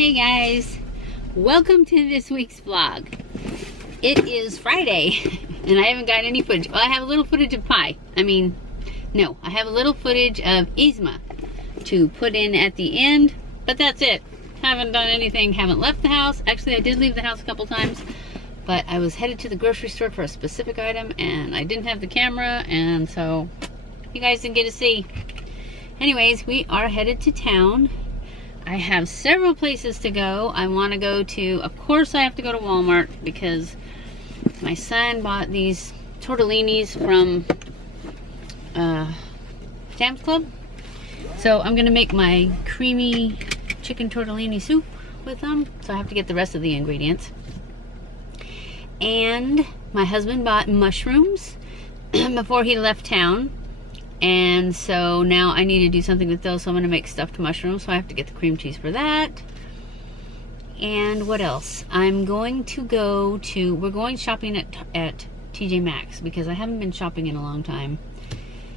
Hey guys, welcome to this week's vlog. It is Friday and I haven't got any footage. Well, I have a little footage of Pi. No, I have a little footage of Yzma to put in at the end, but that's it. Haven't done anything, haven't left the house. Actually, I did leave the house a couple times, but I was headed to the grocery store for a specific item and I didn't have the camera, and so you guys didn't get to see. Anyways, we are headed to town. I have several places to go. I want to go to, of course I have to go to Walmart because my son bought these tortellinis from Sam's Club. So I'm gonna make my creamy chicken tortellini soup with them. So I have to get the rest of the ingredients. And my husband bought mushrooms before he left town. And so now I need to do something with those, so I'm going to make stuffed mushrooms, so I have to get the cream cheese for that. And what else? I'm going to go to, we're going shopping at TJ Maxx because I haven't been shopping in a long time.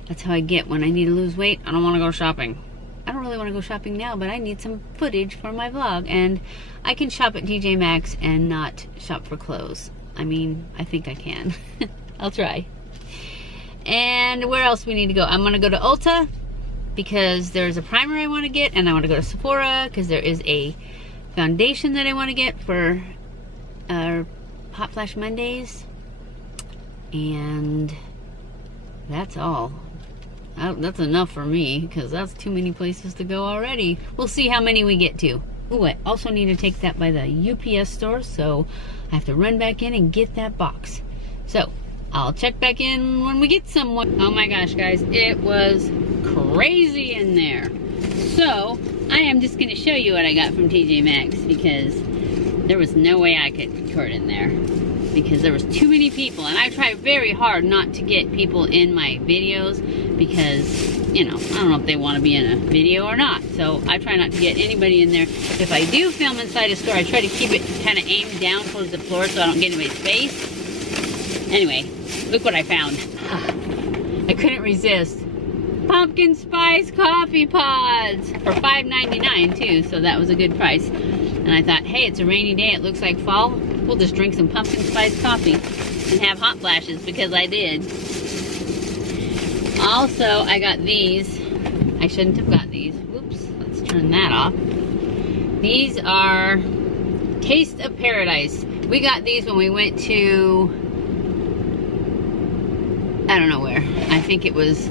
That's how I get when I need to lose weight. I don't want to go shopping. I don't really want to go shopping now, but I need some footage for my vlog, and I can shop at TJ Maxx and not shop for clothes. I mean, I think I can. I'll try. And where else we need to go? I'm gonna go to Ulta because there's a primer I want to get, and I want to go to Sephora because there is a foundation that I want to get for Hot Flash Mondays. And that's all. That's enough for me because that's too many places to go already. We'll see how many we get to. Ooh, I also need to take that by the UPS store, so I have to run back in and get that box. So I'll check back in when we get somewhere. Oh my gosh, guys, it was crazy in there. So I am just gonna show you what I got from TJ Maxx because there was no way I could record in there because there was too many people, and I try very hard not to get people in my videos because, you know, I don't know if they want to be in a video or not. So I try not to get anybody in there. If I do film inside a store, I try to keep it kind of aimed down towards the floor so I don't get anybody's face. Anyway, look what I found. I couldn't resist. Pumpkin spice coffee pods for $5.99 too, so that was a good price. And I thought, hey, it's a rainy day, it looks like fall. We'll just drink some pumpkin spice coffee and have hot flashes because I did. Also, I got these. I shouldn't have got these. Whoops, let's turn that off. These are Taste of Paradise. We got these when we went to, I don't know where. I think it was,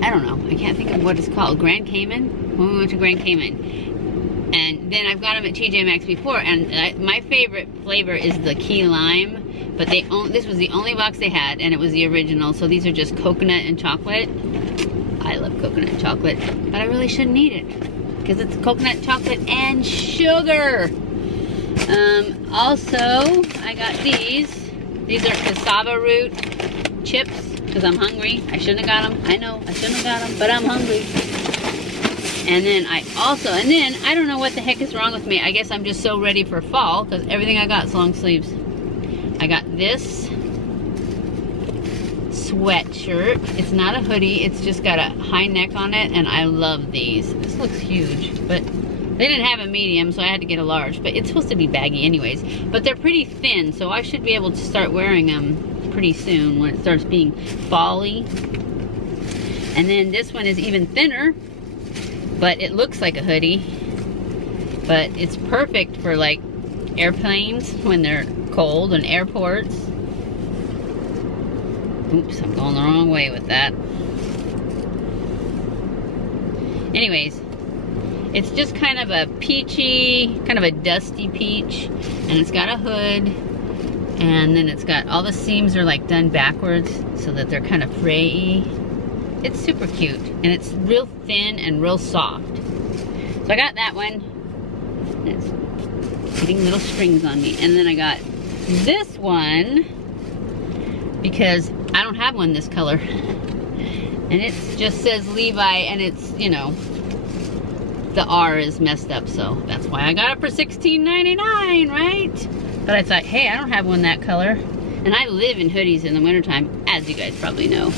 I don't know. I can't think of what it's called. Grand Cayman? When we went to Grand Cayman. And then I've got them at TJ Maxx before, and my favorite flavor is the key lime. But this was the only box they had, and it was the original. So these are just coconut and chocolate. I love coconut and chocolate, but I really shouldn't eat it because it's coconut, chocolate, and sugar. Also, I got these. These are cassava root chips because I'm hungry. I shouldn't have got them. I know, I shouldn't have got them, but I'm hungry. And then I don't know what the heck is wrong with me. I guess I'm just so ready for fall because everything I got is long sleeves. I got this sweatshirt. It's not a hoodie. It's just got a high neck on it, and I love these. This looks huge, but they didn't have a medium, so I had to get a large, but it's supposed to be baggy anyways. But they're pretty thin, so I should be able to start wearing them pretty soon when it starts being fall-y. And then this one is even thinner, but it looks like a hoodie. But it's perfect for like airplanes when they're cold and airports. Oops, I'm going the wrong way with that. Anyways, it's just kind of a peachy, kind of a dusty peach, and it's got a hood, and then it's got, all the seams are like done backwards so that they're kind of fray-y. It's super cute, and it's real thin and real soft. So I got that one. It's getting little strings on me. And then I got this one because I don't have one this color. And it just says Levi, and it's, you know, the R is messed up, so that's why I got it for $16.99, right? But I thought, hey, I don't have one that color. And I live in hoodies in the wintertime, as you guys probably know.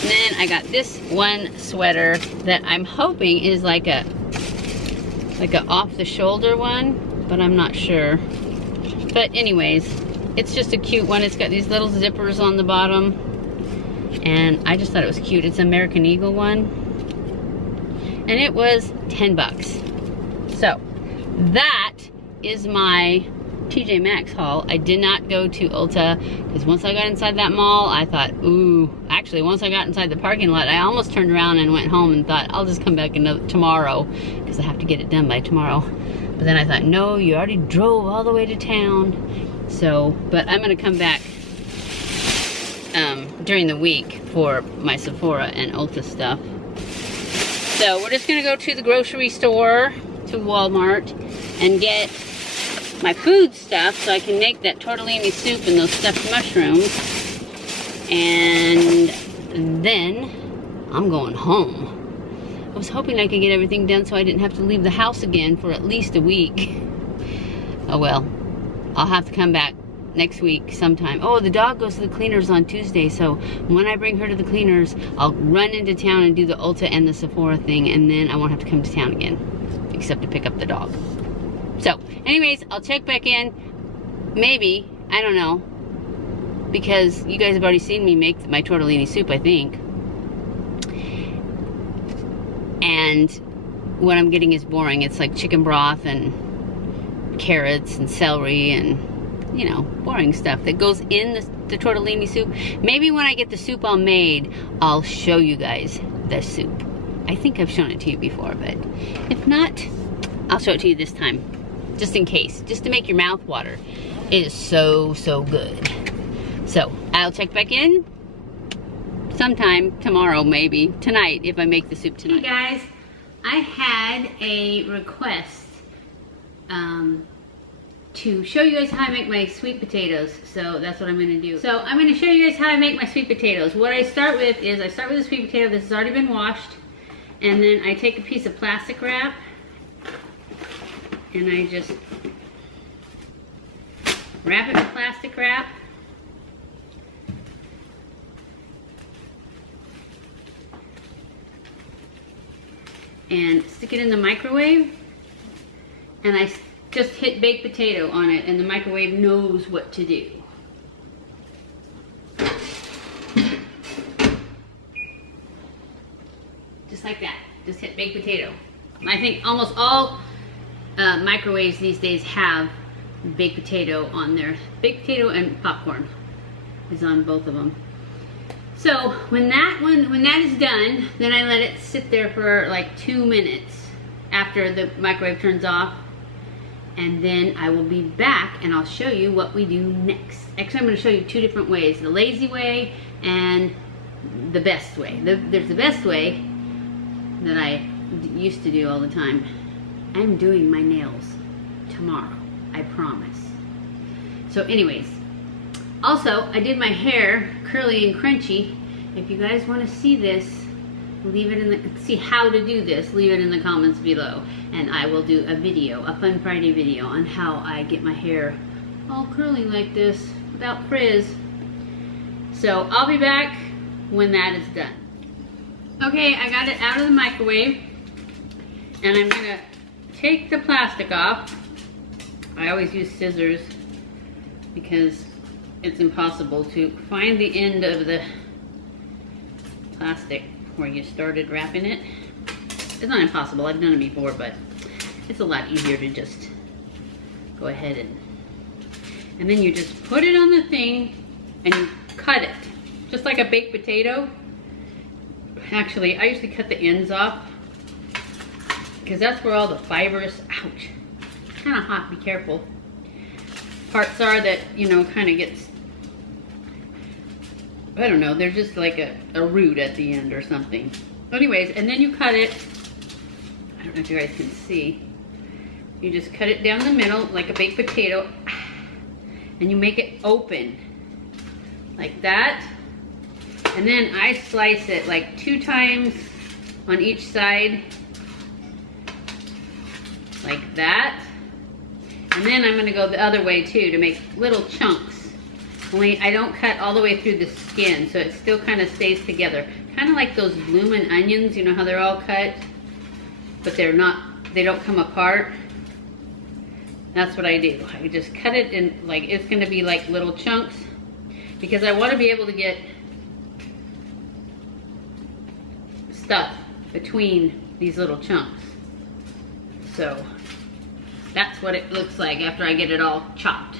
And then I got this one sweater that I'm hoping is like a off the shoulder one, but I'm not sure. But anyways, it's just a cute one. It's got these little zippers on the bottom, and I just thought it was cute. It's American Eagle one, and it was 10 bucks. So that is my TJ Maxx haul. I did not go to Ulta because once I got inside that mall, I thought, ooh, actually once I got inside the parking lot, I almost turned around and went home and thought, I'll just come back tomorrow because I have to get it done by tomorrow. But then I thought, no, you already drove all the way to town. So, but I'm gonna come back during the week for my Sephora and Ulta stuff. So we're just gonna go to the grocery store, to Walmart, and get my food stuff so I can make that tortellini soup and those stuffed mushrooms. And then I'm going home. I was hoping I could get everything done so I didn't have to leave the house again for at least a week. Oh well, I'll have to come back next week sometime. Oh, the dog goes to the cleaners on Tuesday, so when I bring her to the cleaners, I'll run into town and do the Ulta and the Sephora thing, and then I won't have to come to town again, except to pick up the dog. So, anyways, I'll check back in, maybe, I don't know, because you guys have already seen me make my tortellini soup, I think. And what I'm getting is boring. It's like chicken broth and carrots and celery and, you know, boring stuff that goes in the tortellini soup. Maybe when I get the soup all made, I'll show you guys the soup. I think I've shown it to you before, but if not, I'll show it to you this time. Just in case, just to make your mouth water. It is so, so good. So, I'll check back in sometime tomorrow, maybe. Tonight, if I make the soup tonight. Hey guys, I had a request to show you guys how I make my sweet potatoes. So, that's what I'm gonna do. So, I'm gonna show you guys how I make my sweet potatoes. What I start with is, I start with a sweet potato. This has already been washed. And then I take a piece of plastic wrap, and I just wrap it with plastic wrap. And stick it in the microwave. And I just hit baked potato on it, and the microwave knows what to do. Just like that. Just hit baked potato. I think almost all microwaves these days have baked potato on there. Baked potato and popcorn is on both of them. So when that is done, then I let it sit there for like 2 minutes after the microwave turns off, and then I will be back and I'll show you what we do next. Actually, I'm going to show you 2 different ways: the lazy way and the best way. There's the best way that I used to do all the time. I'm doing my nails tomorrow, I promise. So anyways, also I did my hair curly and crunchy. If you guys want to see this, leave it in the, see how to do this, leave it in the comments below, and I will do a video, a Fun Friday video on how I get my hair all curly like this without frizz. So I'll be back when that is done. Okay, I got it out of the microwave, and I'm gonna take the plastic off. I always use scissors because it's impossible to find the end of the plastic where you started wrapping it. It's not impossible, I've done it before, but it's a lot easier to just go ahead and then you just put it on the thing and you cut it, just like a baked potato. Actually, I usually cut the ends off because that's where all the fibers, ouch, it's kind of hot, be careful, parts are that, you know, kind of gets, I don't know, they're just like a root at the end or something. Anyways, and then you cut it, I don't know if you guys can see, you just cut it down the middle like a baked potato, and you make it open like that. And then I slice it like 2 times on each side, like that. And then I'm gonna go the other way too to make little chunks. Only I don't cut all the way through the skin, so it still kind of stays together. kind of like those bloomin' onions, you know how they're all cut, but they don't come apart. That's what I do. I just cut it in, like, it's gonna be like little chunks, because I want to be able to get stuff between these little chunks. So that's what it looks like after I get it all chopped.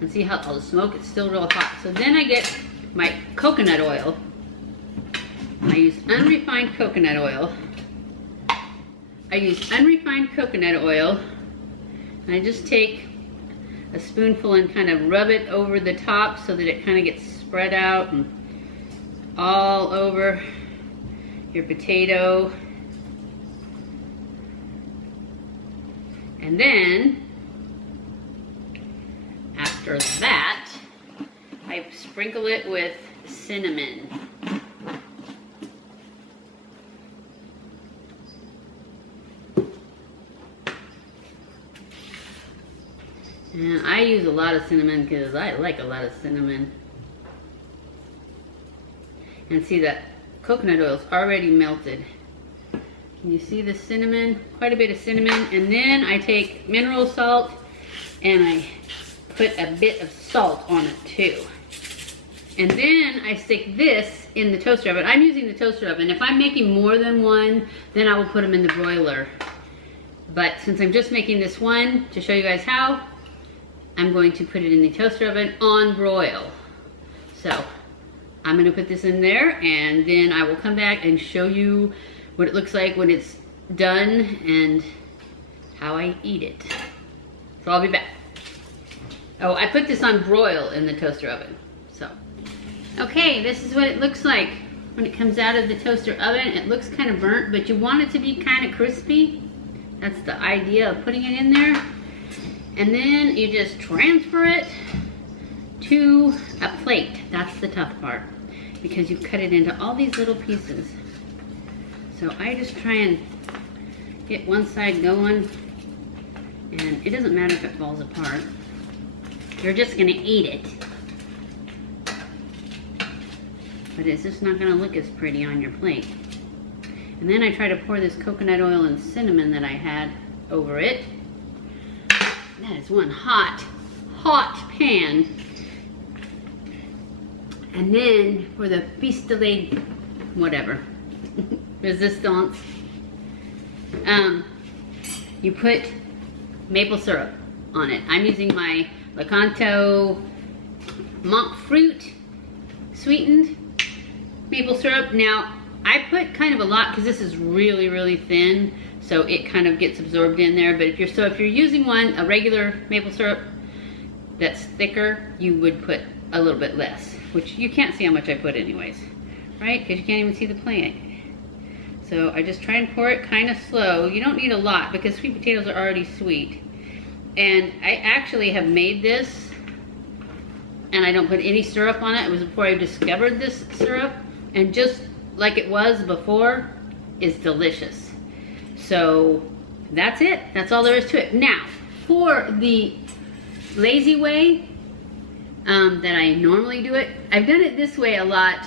And see how all the smoke, it's still real hot. So then I get my coconut oil. I use unrefined coconut oil. And I just take a spoonful and kind of rub it over the top so that it kind of gets spread out and all over your potato. And then after that, I sprinkle it with cinnamon. And I use a lot of cinnamon because I like a lot of cinnamon. And see that coconut oil is already melted. Can you see the cinnamon? Quite a bit of cinnamon. And then I take mineral salt and I put a bit of salt on it too. And then I stick this in the toaster oven. I'm using the toaster oven. If I'm making more than one, then I will put them in the broiler. But since I'm just making this one to show you guys how, I'm going to put it in the toaster oven on broil. So I'm gonna put this in there and then I will come back and show you what it looks like when it's done and how I eat it. So I'll be back. Oh, I put this on broil in the toaster oven. So, okay, this is what it looks like when it comes out of the toaster oven. It looks kind of burnt, but you want it to be kind of crispy. That's the idea of putting it in there. And then you just transfer it to a plate. That's the tough part, because you cut it into all these little pieces. So I just try and get one side going, and it doesn't matter if it falls apart. You're just gonna eat it. But it's just not gonna look as pretty on your plate. And then I try to pour this coconut oil and cinnamon that I had over it. That is one hot, hot pan. And then for the piece de la, whatever, resistance, you put maple syrup on it. I'm using my Rakuten monk fruit sweetened maple syrup. Now, I put kind of a lot because this is really, really thin, so it kind of gets absorbed in there. But if you're using a regular maple syrup that's thicker, you would put a little bit less, which you can't see how much I put anyways, right? Because you can't even see the plant. So I just try and pour it kind of slow. You don't need a lot because sweet potatoes are already sweet. And I actually have made this and I don't put any syrup on it. It was before I discovered this syrup, and just like it was before is delicious. So that's it. That's all there is to it. Now, for the lazy way that I normally do it, I've done it this way a lot,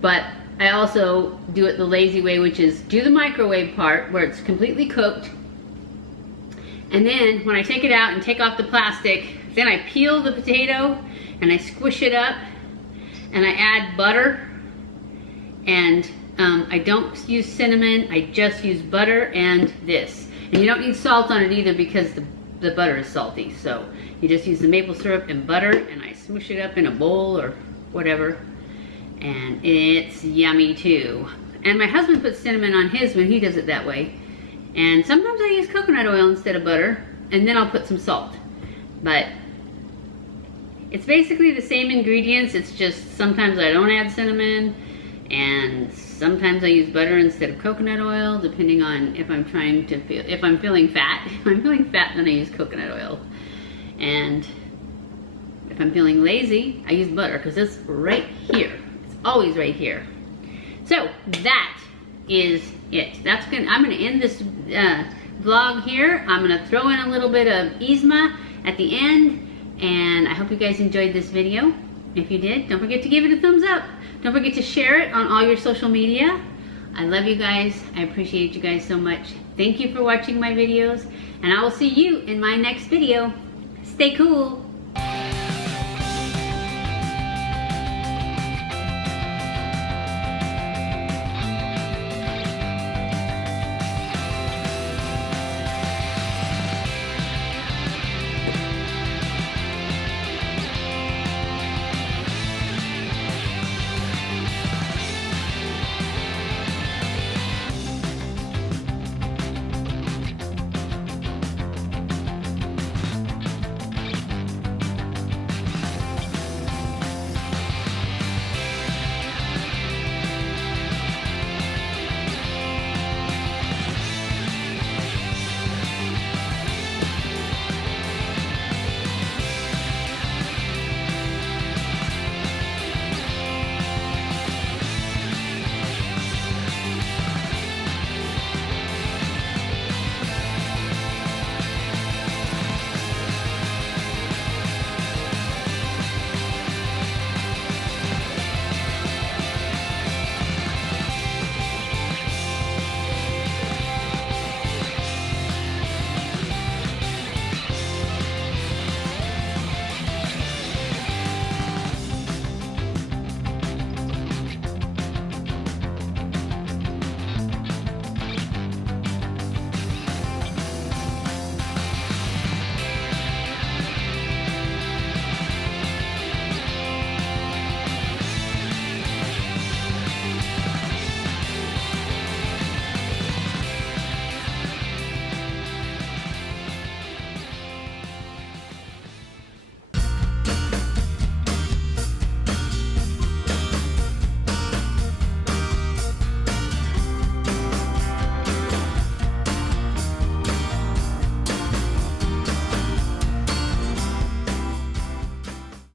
but I also do it the lazy way, which is do the microwave part where it's completely cooked. And then when I take it out and take off the plastic, then I peel the potato and I squish it up and I add butter. And I don't use cinnamon, I just use butter and this. And you don't need salt on it either because the butter is salty. So you just use the maple syrup and butter, and I smoosh it up in a bowl or whatever. And it's yummy too. And my husband puts cinnamon on his when he does it that way. And sometimes I use coconut oil instead of butter, and then I'll put some salt. But it's basically the same ingredients, it's just sometimes I don't add cinnamon, and sometimes I use butter instead of coconut oil, depending on if I'm trying to feel, if I'm feeling fat. If I'm feeling fat, then I use coconut oil. And if I'm feeling lazy, I use butter, because it's right here. It's always right here. So that is it. I'm gonna end this vlog here. I'm gonna throw in a little bit of Yzma at the end, and I hope you guys enjoyed this video. If you did, don't forget to give it a thumbs up. Don't forget to share it on all your social media. I love you guys. I appreciate you guys so much. Thank you for watching my videos, and I will see you in my next video. Stay cool.